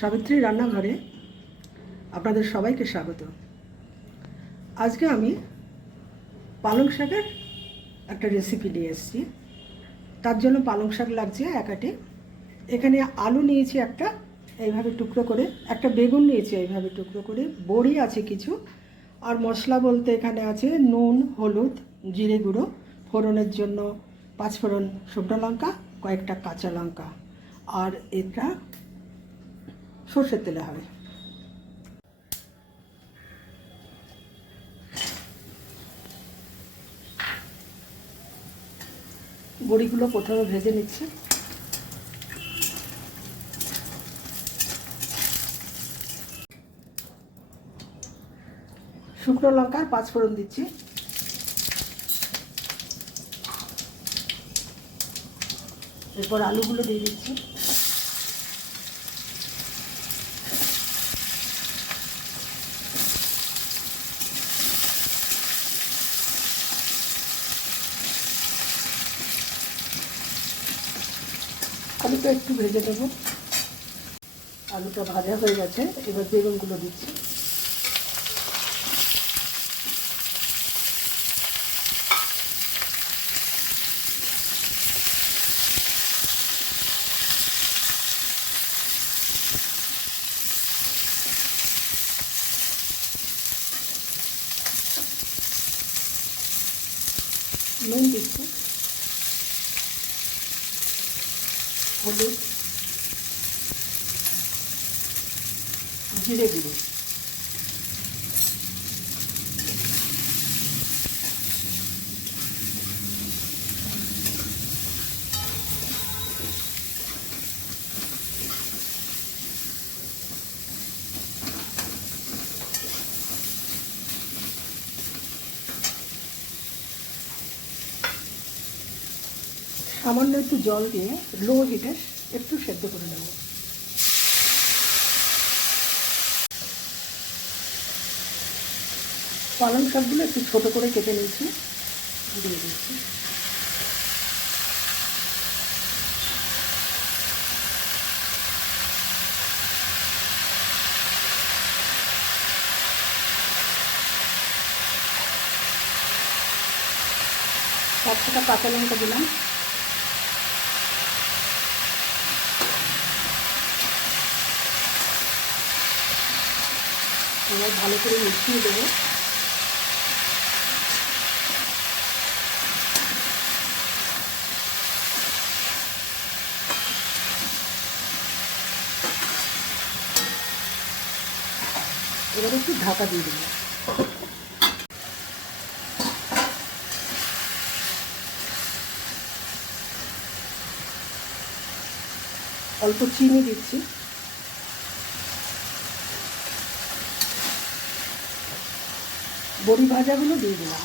সাবিত্রী রান্নাঘরে আপনাদের সবাইকে স্বাগত। আজকে আমি পালং শাকের একটা রেসিপি নিয়ে এসেছি। তার জন্য পালং শাক লাগছে এক আটি, এখানে আলু নিয়েছি একটা এইভাবে টুকরো করে, একটা বেগুন নিয়েছি এইভাবে টুকরো করে, বড়ি আছে কিছু, আর মশলা বলতে এখানে আছে নুন, হলুদ, জিরে গুঁড়ো, ফোড়নের জন্য 5 ফোড়ন শুকনো লঙ্কা, কয়েকটা কাঁচা লঙ্কা, আর এটা সর্ষের তেলে হবে। বড়িগুলো প্রথমে ভেজে নিচ্ছি। শুকনো লঙ্কা আর 5 ফোড়ন দিচ্ছি। এরপর আলুগুলো দিয়ে দিচ্ছি। আলুটা একটু ভেজে দেবো। আলুটা ভাজা হয়ে গেছে, এবার বেগুনগুলো দিচ্ছি। নুন দিচ্ছি, হলুদ, জিরে গুঁড়ো, সামান্য একটু জল দিয়ে লো হিটে একটু সেদ্ধ করে নেব। পালং শাকগুলো একটু ছোটো করে কেটে নিয়েছি, দিয়ে দিচ্ছি। একটা কাঁচা লঙ্কা দিলাম। এবার ভালো করে মিশিয়ে দেবো। এবার একটু ঢাকা দিয়ে দেবো। অল্প চিনি দিচ্ছি। বড়ি ভাজাগুলো দিয়ে দিলাম।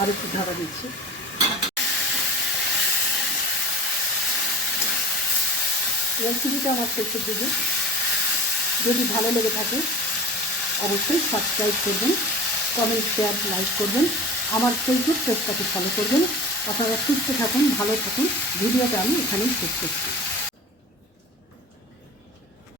আর একটু ঢাকা দিচ্ছি। রেসিপিটা আমার শেষের দিকে। যদি ভালো লেগে থাকে অবশ্যই সাবস্ক্রাইব করবেন, কমেন্ট, শেয়ার, লাইক করবেন। আমার ফেসবুক পেজটাকে ফলো করবেন। আপনারা সুস্থ থাকুন, ভালো থাকুন। ভিডিওটা আমি এখানেই শেষ করছি।